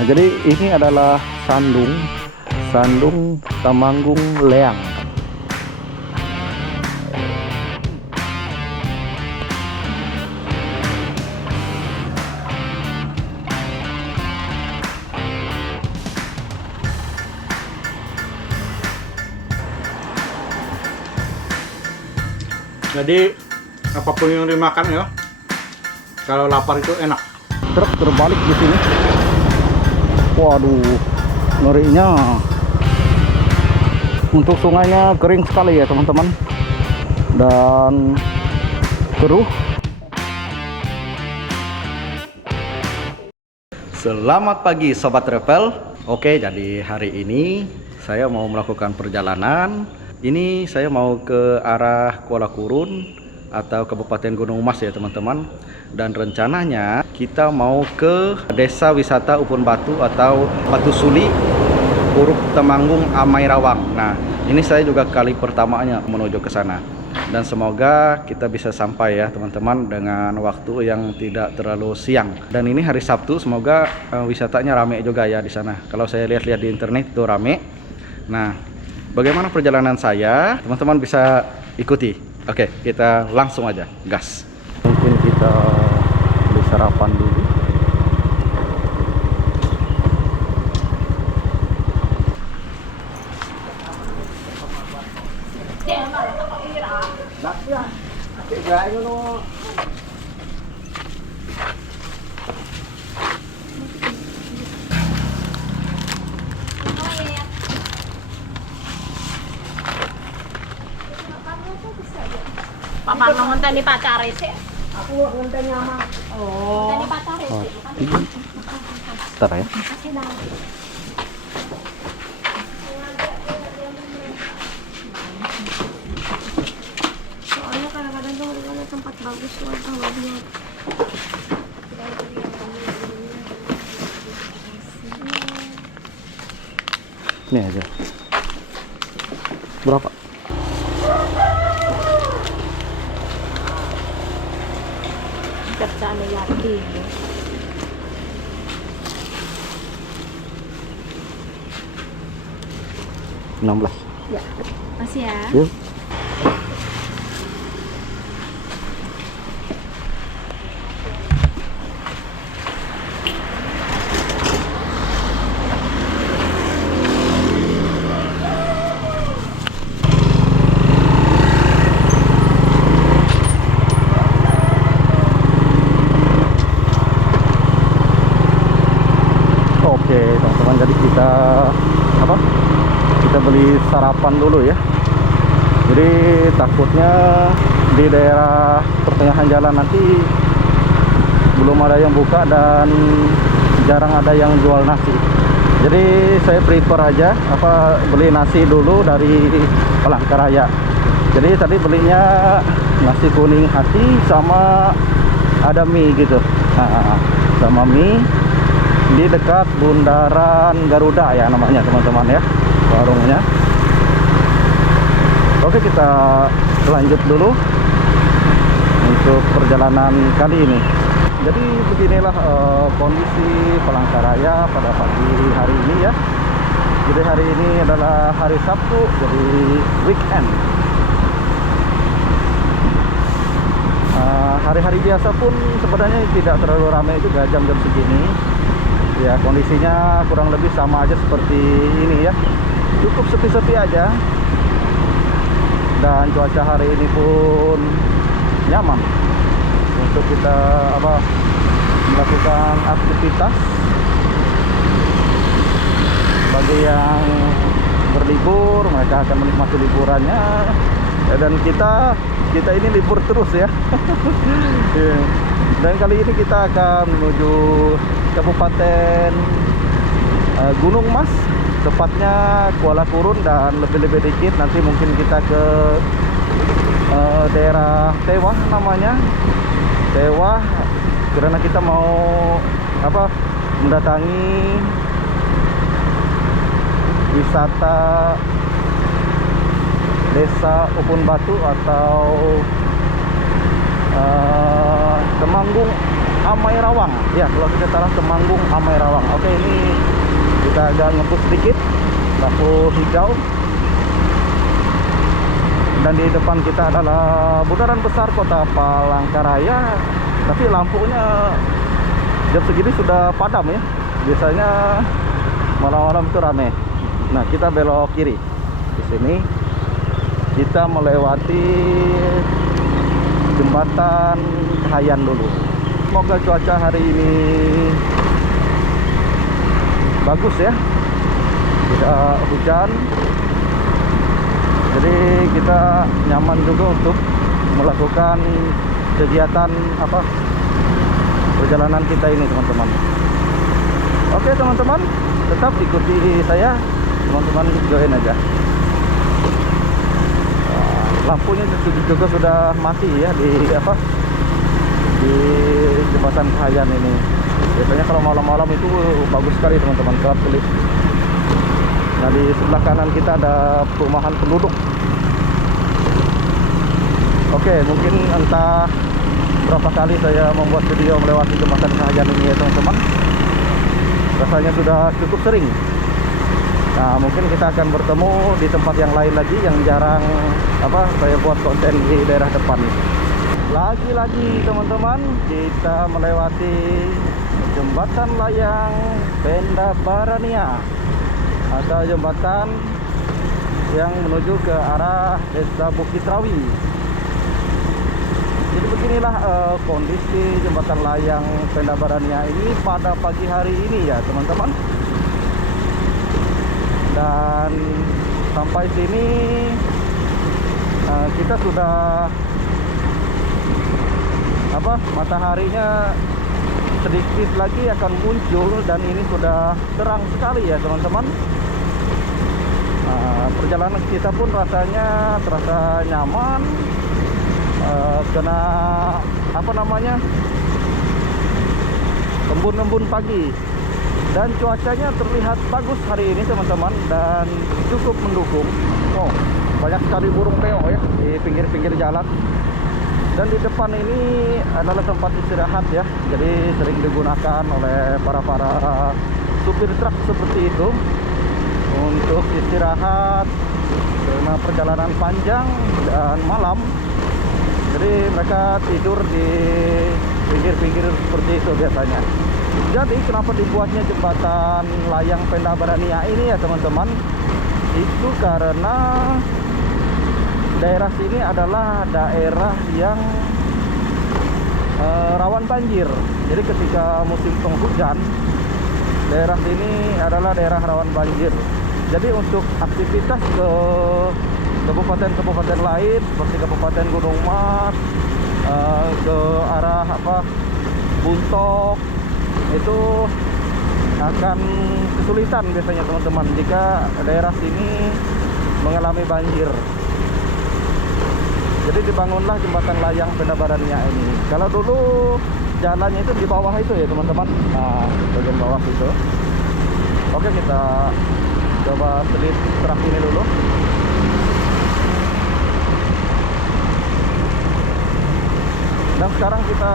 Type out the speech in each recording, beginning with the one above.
Nah, jadi ini adalah Sandung, Sandung Temanggung Leang. Jadi apapun yang dimakan ya, kalau lapar itu enak. Truk terbalik di sini. Waduh, ngerinya. Untuk sungainya kering sekali ya teman-teman, dan keruh. Selamat pagi Sobat Travel. Oke, jadi hari ini saya mau melakukan perjalanan. Ini saya mau ke arah Kuala Kurun atau Kabupaten Gunung Mas ya teman-teman. Dan rencananya kita mau ke Desa Wisata Upun Batu atau Batu Suli, Huruf Temanggung, Amai Rawang. Nah, ini saya juga kali pertamanya menuju ke sana. Dan semoga kita bisa sampai ya teman-teman dengan waktu yang tidak terlalu siang. Dan ini hari Sabtu, semoga wisatanya rame juga ya di sana. Kalau saya lihat-lihat di internet itu rame. Nah, bagaimana perjalanan saya? Teman-teman bisa ikuti. Oke, kita langsung aja gas. Mungkin kita beli sarapan dulu. Papan nonton di pacar sih. Aku ngonten nyaman. Oh. Di pacar sih. Bentar ya. Soalnya kadang-kadang tuh ada tempat bagus loh kalau lihat. Ini aja. Berapa? Kerjaan Yati. 16. Ya. Masih ya. Yuk. Oke teman-teman, jadi kita beli sarapan dulu ya. Jadi takutnya di daerah pertengahan jalan nanti belum ada yang buka dan jarang ada yang jual nasi. Jadi saya prefer aja beli nasi dulu dari Palangkaraya. Jadi tadi belinya nasi kuning hati sama ada mie gitu. Nah, sama mie di dekat Bundaran Garuda ya namanya teman-teman ya, warungnya. Oke, kita lanjut dulu untuk perjalanan kali ini. Jadi beginilah kondisi Palangkaraya pada pagi hari ini ya. Jadi hari ini adalah hari Sabtu, jadi weekend. Hari-hari biasa pun sebenarnya tidak terlalu ramai juga jam-jam segini. Ya, kondisinya kurang lebih sama aja seperti ini ya. Cukup sepi-sepi aja. Dan cuaca hari ini pun nyaman untuk kita melakukan aktivitas. Bagi yang berlibur, mereka akan menikmati liburannya. Dan kita ini libur terus ya. Dan kali ini kita akan menuju Kabupaten Gunung Mas, tepatnya Kuala Kurun, dan lebih-lebih dikit nanti mungkin kita ke daerah Tewah namanya. Tewah karena kita mau mendatangi wisata Desa Upun Batu atau Temanggung Amai Rawang. Ya, kalau kita salah Temanggung Amai Rawang. Oke, ini kita agak ngebut sedikit, lampu hijau. Dan di depan kita adalah bundaran besar Kota Palangkaraya. Tapi lampunya jam segini sudah padam ya. Biasanya malam-malam itu rame. Nah, kita belok kiri. Di sini kita melewati jembatan Kahayan dulu. Semoga cuaca hari ini bagus ya, tidak hujan. Jadi kita nyaman juga untuk melakukan kegiatan perjalanan kita ini, teman-teman. Oke, teman-teman, tetap ikuti saya, teman-teman, join aja. Lampunya juga sudah mati ya di jembatan Kahayan ini. Biasanya kalau malam-malam itu bagus sekali, teman-teman, kelap-kelip. Nah, di sebelah kanan kita ada perumahan penduduk. Oke, mungkin entah berapa kali saya membuat video melewati jembatan Kahayan ini ya, teman-teman. Rasanya sudah cukup sering. Nah, mungkin kita akan bertemu di tempat yang lain lagi yang jarang saya buat konten di daerah depan. Lagi-lagi, teman-teman, kita melewati jembatan layang Pendabarania atau jembatan yang menuju ke arah Desa Bukit Rawi. Jadi beginilah kondisi jembatan layang Pendabarania ini pada pagi hari ini ya, teman-teman. Dan sampai sini kita sudah mataharinya sedikit lagi akan muncul dan ini sudah terang sekali ya, teman-teman. Perjalanan kita pun rasanya terasa nyaman, kena embun-embun pagi, dan cuacanya terlihat bagus hari ini, teman-teman, dan cukup mendukung. Oh, banyak sekali burung beo ya di pinggir-pinggir jalan. Dan di depan ini adalah tempat istirahat ya, jadi sering digunakan oleh para supir truk seperti itu untuk istirahat karena perjalanan panjang dan malam. Jadi mereka tidur di pinggir-pinggir seperti itu biasanya. Jadi kenapa dibuatnya jembatan layang Pendabarania ini ya, teman-teman? Itu karena daerah sini adalah daerah yang rawan banjir. Jadi ketika musim penghujan, daerah sini adalah daerah rawan banjir. Jadi untuk aktivitas ke kabupaten-kabupaten lain seperti Kabupaten Gunung Mas, ke arah Buntok, itu akan kesulitan biasanya, teman-teman, jika daerah sini mengalami banjir. Jadi dibangunlah jembatan layang Pendabarania ini. Kalau dulu jalannya itu di bawah itu ya, teman-teman. Nah, bagian bawah itu. Oke, kita coba selip truk ini dulu. Dan sekarang kita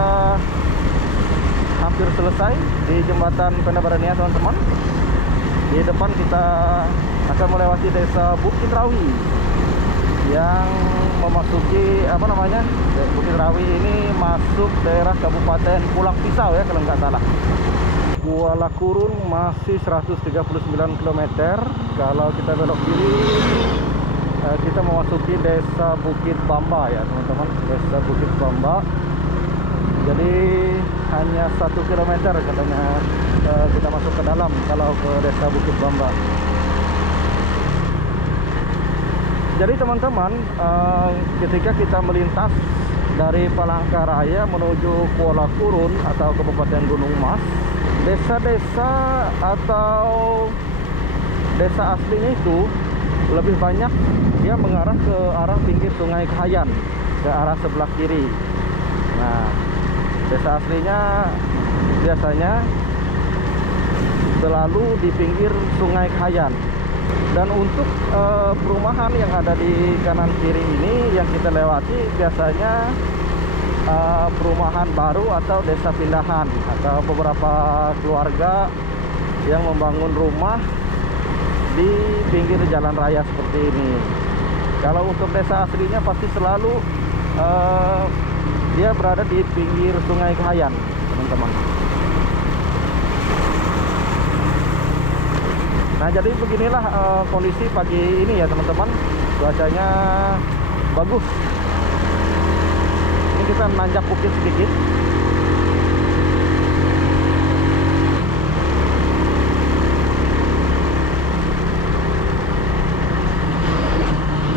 hampir selesai di jembatan Pendabarania, teman-teman. Di depan kita akan melewati Desa Bukit Rawi yang memasuki Bukit Rawi ini masuk daerah Kabupaten Pulang Pisau ya, kalau nggak salah. Kuala Kurun masih 139 km. Kalau kita belok kiri, kita memasuki Desa Bukit Bamba ya, teman-teman. Desa Bukit Bamba. Jadi hanya 1 km katanya kita masuk ke dalam kalau ke Desa Bukit Bamba. Jadi teman-teman, ketika kita melintas dari Palangkaraya menuju Kuala Kurun atau Kabupaten Gunung Mas, desa-desa atau desa aslinya itu lebih banyak dia mengarah ke arah pinggir Sungai Kahayan, ke arah sebelah kiri. Nah, desa aslinya biasanya selalu di pinggir Sungai Kahayan. Dan untuk perumahan yang ada di kanan kiri ini yang kita lewati biasanya perumahan baru atau desa pindahan, atau beberapa keluarga yang membangun rumah di pinggir jalan raya seperti ini. Kalau untuk desa aslinya pasti selalu dia berada di pinggir Sungai Kahayan, teman-teman. Nah, jadi beginilah kondisi pagi ini ya, teman-teman. Cuacanya bagus. Ini kita nanjak bukit sedikit.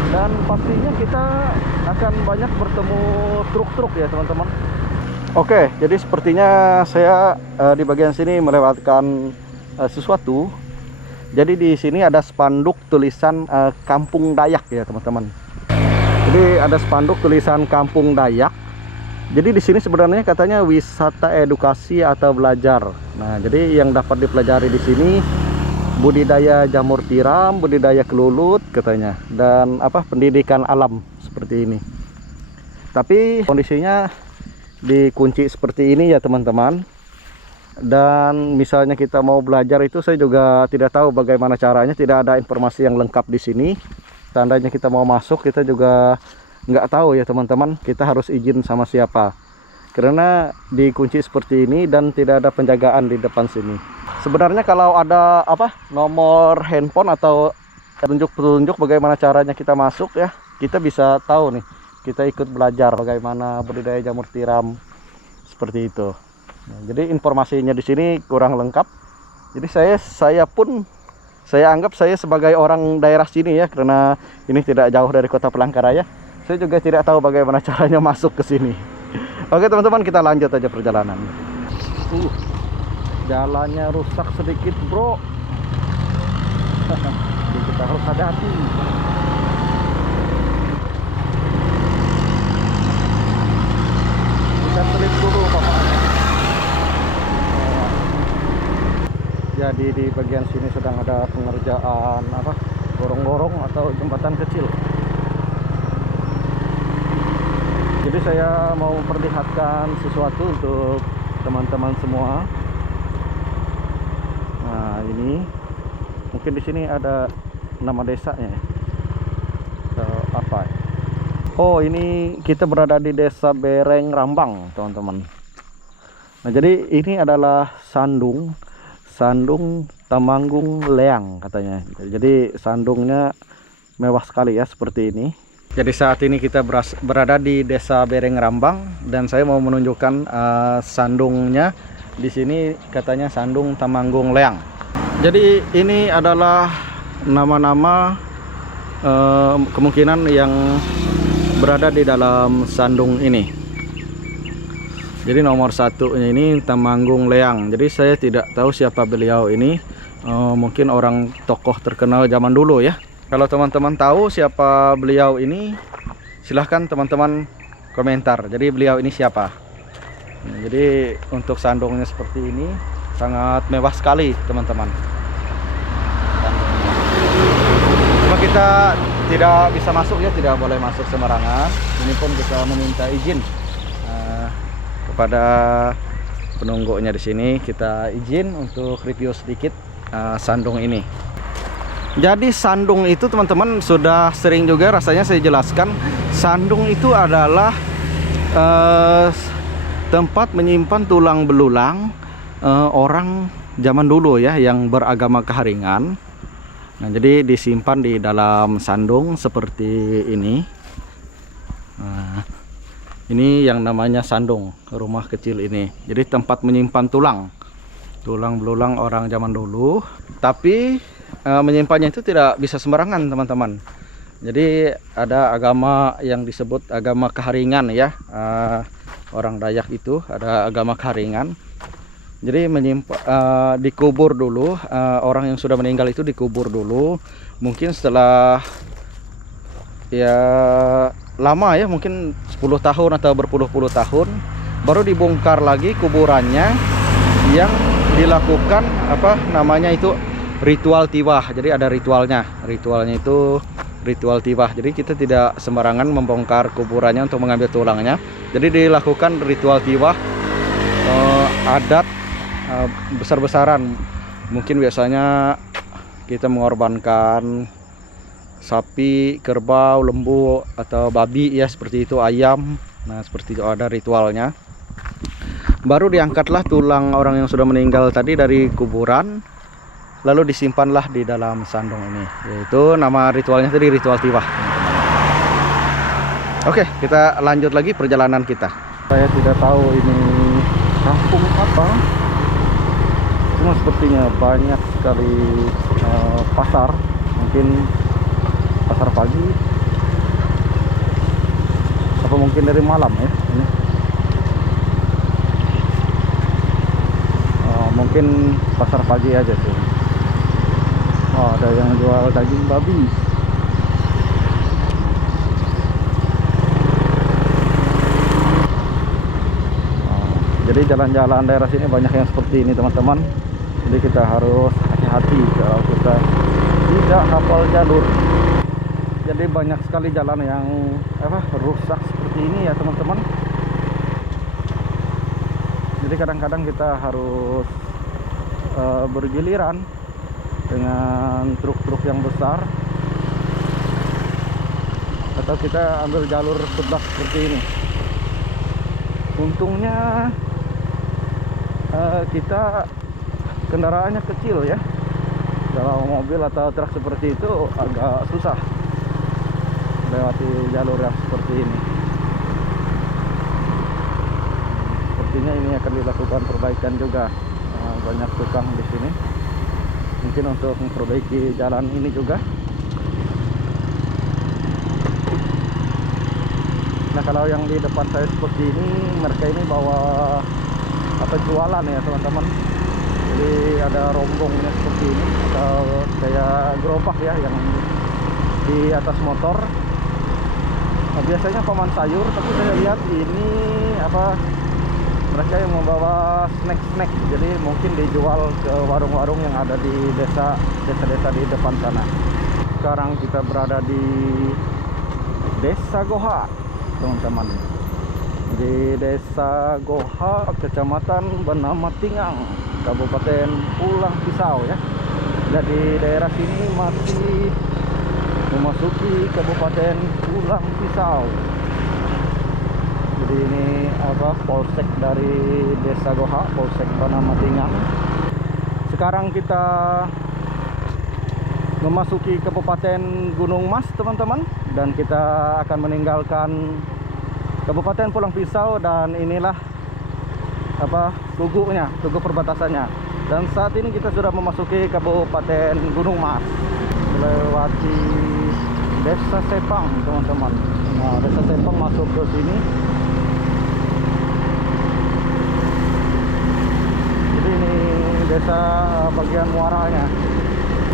Dan pastinya kita akan banyak bertemu truk-truk ya, teman-teman. Oke, jadi sepertinya saya di bagian sini melewatkan sesuatu. Jadi di sini ada spanduk tulisan Kampung Dayak ya, teman-teman. Jadi ada spanduk tulisan Kampung Dayak. Jadi di sini sebenarnya katanya wisata edukasi atau belajar. Nah, jadi yang dapat dipelajari di sini budidaya jamur tiram, budidaya kelulut katanya, dan pendidikan alam seperti ini. Tapi kondisinya dikunci seperti ini ya, teman-teman. Dan misalnya kita mau belajar itu, saya juga tidak tahu bagaimana caranya, tidak ada informasi yang lengkap di sini. Tandanya kita mau masuk, kita juga nggak tahu ya, teman-teman, kita harus izin sama siapa, karena dikunci seperti ini dan tidak ada penjagaan di depan sini. Sebenarnya kalau ada nomor handphone atau petunjuk bagaimana caranya kita masuk ya, kita bisa tahu nih, kita ikut belajar bagaimana budidaya jamur tiram seperti itu. Nah, jadi informasinya di sini kurang lengkap. Jadi saya anggap saya sebagai orang daerah sini ya, karena ini tidak jauh dari kota Palangkaraya. Saya juga tidak tahu bagaimana caranya masuk ke sini. Oke, teman-teman, kita lanjut aja perjalanan. Jalannya rusak sedikit, bro. Jadi kita harus hati-hati. Kita selip dulu, Bapak. Jadi di bagian sini sedang ada pengerjaan gorong-gorong atau jembatan kecil. Jadi saya mau memperlihatkan sesuatu untuk teman-teman semua. Nah, ini mungkin di sini ada nama desanya atau apa? Oh, ini kita berada di Desa Bereng Rambang, teman-teman. Nah, jadi ini adalah Sandung Temanggung Leang katanya. Jadi sandungnya mewah sekali ya, seperti ini. Jadi saat ini kita berada di Desa Bereng Rambang, dan saya mau menunjukkan sandungnya. Di sini katanya Sandung Temanggung Leang. Jadi ini adalah nama-nama kemungkinan yang berada di dalam sandung ini. Jadi nomor satunya ini Temanggung Leang. Jadi saya tidak tahu siapa beliau ini. Mungkin orang tokoh terkenal zaman dulu ya. Kalau teman-teman tahu siapa beliau ini, silahkan teman-teman komentar. Jadi beliau ini siapa? Nah, jadi untuk sandungnya seperti ini, sangat mewah sekali, teman-teman. Cuma kita tidak bisa masuk ya, tidak boleh masuk sembarangan. Ini pun kita meminta izin kepada penunggunya di sini. Kita izin untuk review sedikit sandung ini. Jadi sandung itu, teman-teman, sudah sering juga rasanya saya jelaskan. Sandung itu adalah tempat menyimpan tulang belulang orang zaman dulu ya, yang beragama Keharingan. Nah, jadi disimpan di dalam sandung seperti ini. Nah, ini yang namanya sandung, rumah kecil ini. Jadi tempat menyimpan tulang belulang orang zaman dulu. Tapi menyimpannya itu tidak bisa sembarangan, teman-teman. Jadi ada agama yang disebut agama Keharingan ya. Orang Dayak itu ada agama Keharingan. Jadi dikubur dulu, orang yang sudah meninggal itu dikubur dulu. Mungkin setelah ya lama ya, mungkin 10 tahun atau berpuluh-puluh tahun, baru dibongkar lagi kuburannya, yang dilakukan namanya itu ritual tiwah. Jadi ada ritualnya itu ritual tibah. Jadi kita tidak sembarangan membongkar kuburannya untuk mengambil tulangnya. Jadi dilakukan ritual tibah, adat besar-besaran. Mungkin biasanya kita mengorbankan sapi, kerbau, lembu atau babi ya, seperti itu, ayam. Nah, seperti itu ada ritualnya. Baru diangkatlah tulang orang yang sudah meninggal tadi dari kuburan, lalu disimpanlah di dalam sandung ini. Yaitu nama ritualnya tadi ritual tibah. Oke, kita lanjut lagi perjalanan kita. Saya tidak tahu ini kampung apa. Cuma sepertinya banyak sekali pasar. Mungkin pasar pagi. Apa mungkin dari malam ya ini. Mungkin pasar pagi aja sih. Oh, ada yang jual daging babi. Jadi jalan-jalan daerah sini banyak yang seperti ini teman-teman. Jadi kita harus hati-hati kalau kita tidak hafal jalur. Jadi banyak sekali jalan yang rusak seperti ini ya teman-teman. Jadi kadang-kadang kita harus bergiliran dengan truk-truk yang besar, atau kita ambil jalur sebelah seperti ini. Untungnya kita kendaraannya kecil ya. Kalau mobil atau truk seperti itu agak susah lewati jalur yang seperti ini. Sepertinya ini akan dilakukan perbaikan juga. Banyak tukang di sini. Mungkin untuk memperbaiki jalan ini juga. Nah, kalau yang di depan saya seperti ini, mereka ini bawa jualan ya teman-teman. Jadi ada rombongnya seperti ini, atau kayak gerobak ya yang di atas motor. Nah, biasanya paman sayur, tapi saya lihat ini mereka yang membawa snack-snack. Jadi mungkin dijual ke warung-warung yang ada di desa-desa di depan sana. Sekarang kita berada di Desa Goha teman-teman, di Desa Goha, Kecamatan Benama Tingang, Kabupaten Pulang Pisau ya. Jadi daerah sini masih memasuki Kabupaten Pulang Pisau. Jadi ini polsek dari Desa Goha, Polsek Benama Tingang. Sekarang kita memasuki Kabupaten Gunung Mas teman-teman, dan kita akan meninggalkan Kabupaten Pulang Pisau, dan inilah tugu perbatasannya. Dan saat ini kita sudah memasuki Kabupaten Gunung Mas, melewati Desa Sepang teman-teman. Nah, Desa Sepang masuk ke sini. Jadi ini desa bagian muaranya.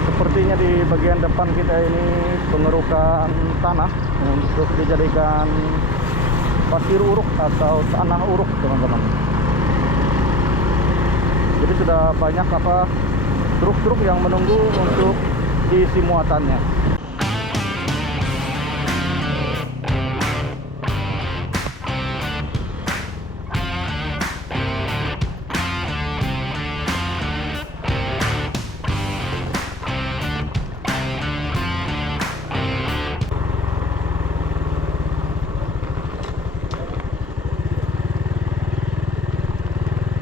Sepertinya di bagian depan kita ini pengerukan tanah untuk dijadikan pasir uruk atau tanah uruk teman-teman. Jadi sudah banyak truk-truk yang menunggu untuk diisi muatannya.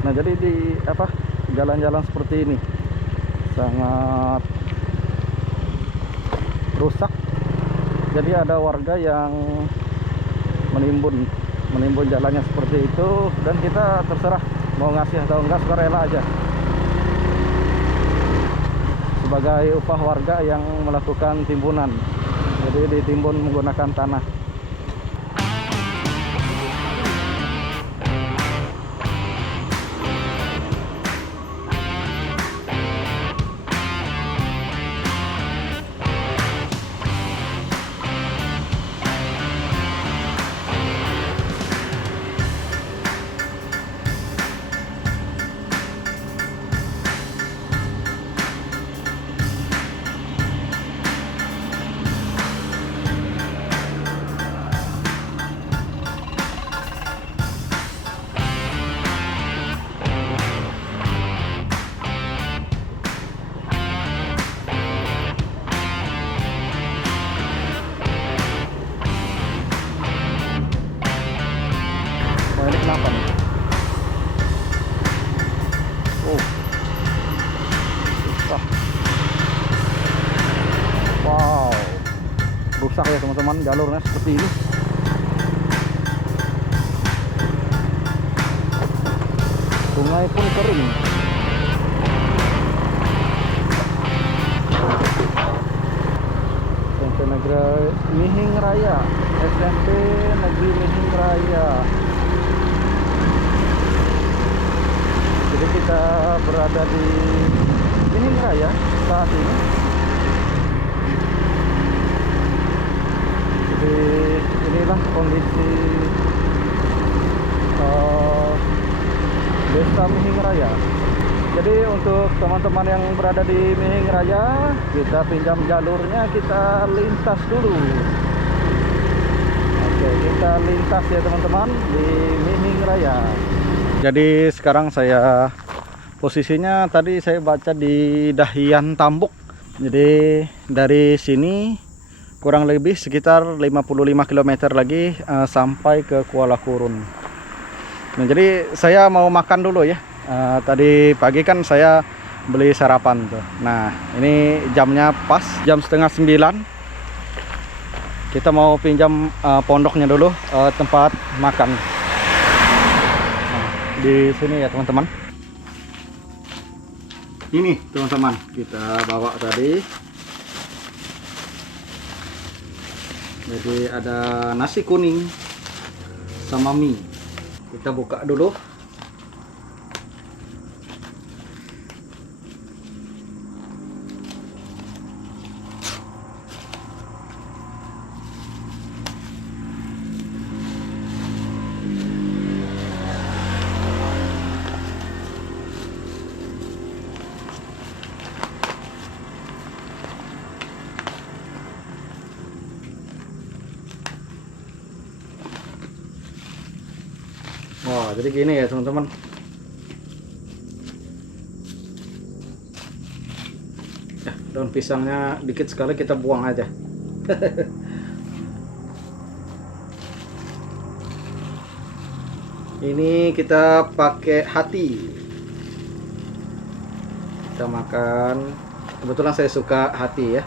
Nah, jadi di jalan-jalan seperti ini sangat rusak. Jadi ada warga yang menimbun jalannya seperti itu, dan kita terserah mau ngasih atau enggak, sukarela aja sebagai upah warga yang melakukan timbunan. Jadi ditimbun menggunakan tanah. basah. Wow, rusak ya teman-teman jalurnya seperti ini. Sungai pun kering. SMP Negeri Mihing Raya, SMP Negeri Mihing Raya. Jadi kita berada di Mihing Raya saat ini. Jadi inilah kondisi Desa Mihing Raya. Jadi untuk teman-teman yang berada di Mihing Raya, kita pinjam jalurnya, kita lintas dulu. Oke, kita lintas ya teman-teman di Mihing Raya. Jadi sekarang saya posisinya tadi saya baca di Dahian Tambuk. Jadi dari sini kurang lebih sekitar 55 km lagi sampai ke Kuala Kurun. Nah, jadi saya mau makan dulu ya. Tadi pagi kan saya beli sarapan tuh. Nah, ini jamnya pas jam setengah 9. Kita mau pinjam pondoknya dulu, tempat makan. Nah, di sini ya teman-teman. Ini teman-teman kita bawa tadi. Jadi ada nasi kuning sama mie. Kita buka dulu. Wah, jadi gini ya teman-teman. Ya, daun pisangnya dikit sekali kita buang aja. Ini kita pakai hati. Kita makan. Kebetulan saya suka hati ya.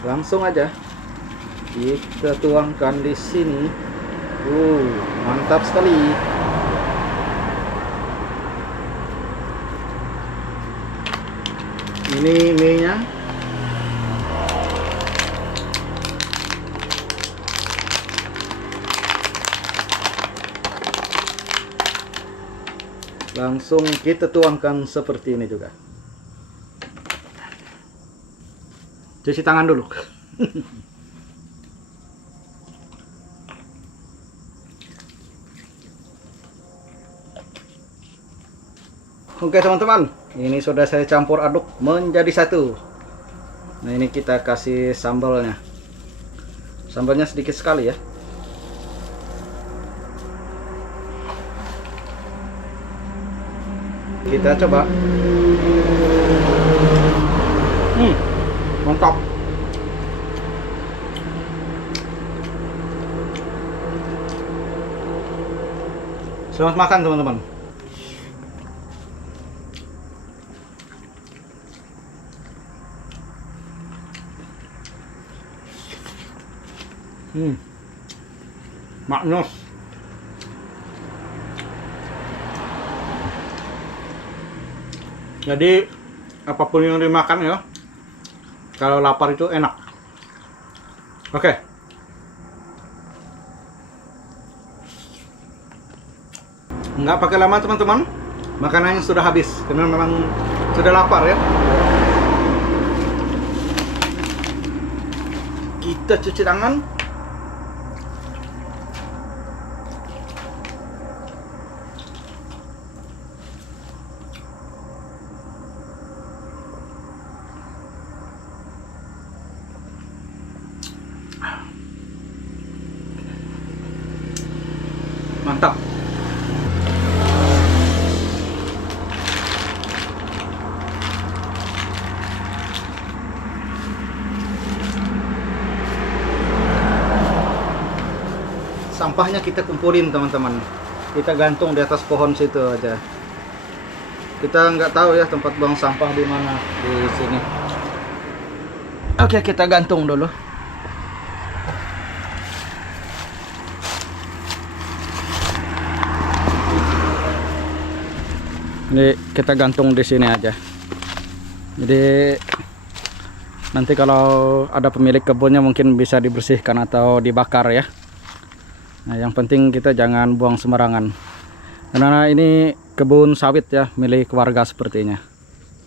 Langsung aja kita tuangkan di sini. Mantap sekali. Ini mie-nya. Langsung kita tuangkan seperti ini juga. Cuci tangan dulu. Oke teman-teman, ini sudah saya campur aduk menjadi satu. Nah, ini kita kasih sambalnya. Sambalnya sedikit sekali ya. Kita coba. Mantap. Selamat makan teman-teman. Maknyus. Jadi apapun yang dimakan ya, kalau lapar itu enak. Oke. Nggak pakai lama teman-teman, makanannya sudah habis karena memang sudah lapar ya. Kita cuci tangan. Mantap. Sampahnya kita kumpulin teman-teman. Kita gantung di atas pohon situ aja. Kita nggak tahu ya tempat buang sampah di mana di sini. Oke, kita gantung dulu. Ini kita gantung di sini aja. Jadi nanti kalau ada pemilik kebunnya mungkin bisa dibersihkan atau dibakar ya. Nah, yang penting kita jangan buang sembarangan. Karena ini kebun sawit ya, milik warga sepertinya.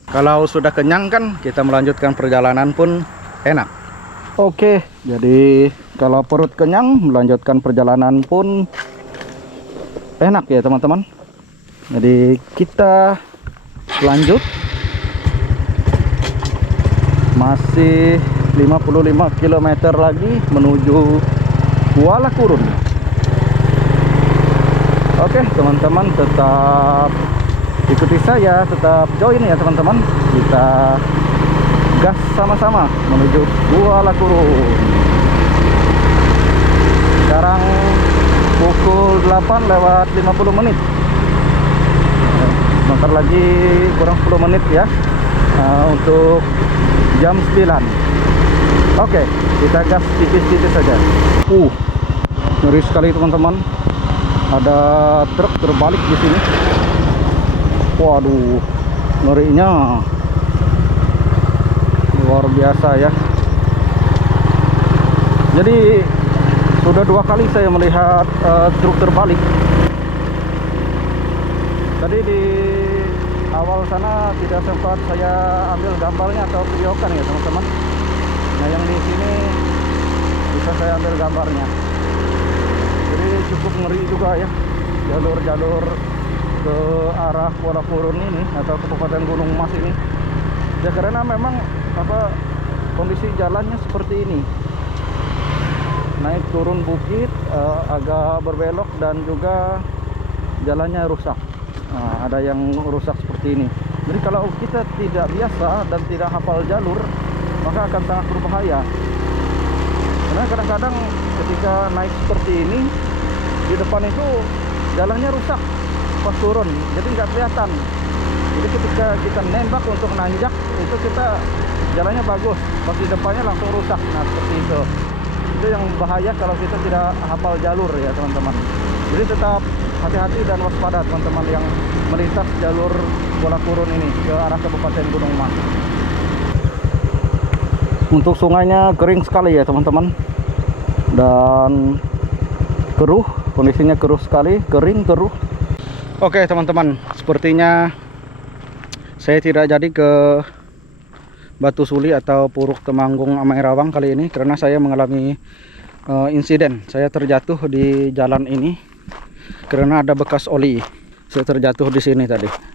Kalau sudah kenyang kan, kita melanjutkan perjalanan pun enak. Oke, jadi kalau perut kenyang, melanjutkan perjalanan pun enak ya teman-teman. Jadi kita lanjut. Masih 55 km lagi menuju Kuala Kurun. Oke teman-teman, tetap ikuti saya, tetap join ya teman-teman. Kita gas sama-sama menuju Kuala Kurun. Sekarang pukul 8:50 menit. Sebentar lagi kurang 10 menit ya, untuk jam 9. Oke, kita gas tipis-tipis saja. Ngeri sekali teman-teman. Ada truk terbalik di sini. Waduh, ngerinya luar biasa ya. Jadi sudah 2 kali saya melihat truk terbalik. Tadi di awal sana tidak sempat saya ambil gambarnya atau videokan ya teman-teman. Nah yang di sini bisa saya ambil gambarnya. Jadi cukup ngeri juga ya jalur-jalur ke arah Kuala Kurun ini atau Kabupaten Gunung Mas ini. Ya karena memang kondisi jalannya seperti ini. Naik turun bukit, agak berbelok dan juga jalannya rusak. Nah, ada yang rusak seperti ini. Jadi kalau kita tidak biasa dan tidak hafal jalur, maka akan sangat berbahaya. Karena kadang-kadang ketika naik seperti ini, di depan itu jalannya rusak pas turun, jadi nggak kelihatan. Jadi ketika kita nembak untuk nanjak, itu kita jalannya bagus, pas di depannya langsung rusak. Nah seperti itu. Itu yang bahaya kalau kita tidak hafal jalur ya teman-teman. Jadi tetap hati-hati dan waspada teman-teman yang melintas jalur Kuala Kurun ini ke arah Kabupaten Gunung Mas. Untuk sungainya kering sekali ya teman-teman, dan keruh, kondisinya keruh sekali, kering, keruh. Oke teman-teman, sepertinya saya tidak jadi ke Batu Suli atau Puruk Temanggung Amai Rawang kali ini karena saya mengalami insiden. Saya terjatuh di jalan ini karena ada bekas oli. Saya terjatuh di sini tadi.